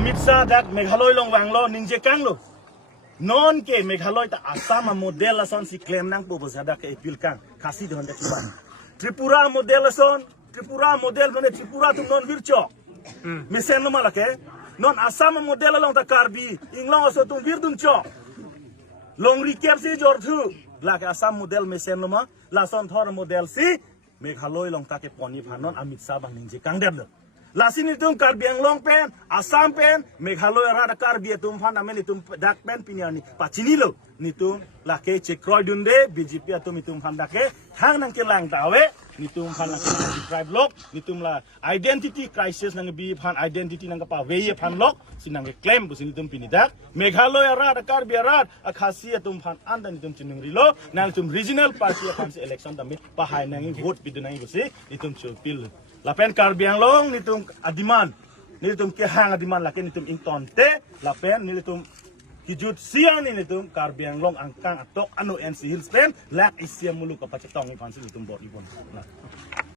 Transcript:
Amit Shah dak Meghaloi long wang lo ninje kang lo non ke Meghaloi ta Assam model lason si claim nang po bosada ke appeal kang khasi don dak ban Tripura model lason Tripura model mane Tripura tu non vircho mesen no malake non Assam model long ta karbi inglong so tu virdun cho long recap si jorthu la ke Assam model mesen no ma lason thor model si Meghaloi long ta ke poni phanon Amit Shah bang ninje kang deb lo Lasini tum Karbi Anglong pen, Assam pen, Meghaloi rada Karbi tum fan ameni tum dak pen pinyani pacini lo nitum lake cekroy dunde BJP atum itum fan dake hang nang kelang tawe nitum fan lake describe lok nitum la identity crisis nang bi fan identity nang pa weye fan lok sinang claim busin tum pinidak Meghaloi rada Karbi rada akhasi atum fan anda nitum chinung rilo nang tum regional party fan se election tambe pahai nang vote bidunai busi nitum chupil Lapen Karbi Anglong nitum adiman nitum kehang adiman laki nitum intonte lapen nitum kijut siang ni nitum Karbi Anglong angkang atok anu NC Hills pen lak isya mulu kapacetong ipan nitum bor ibon.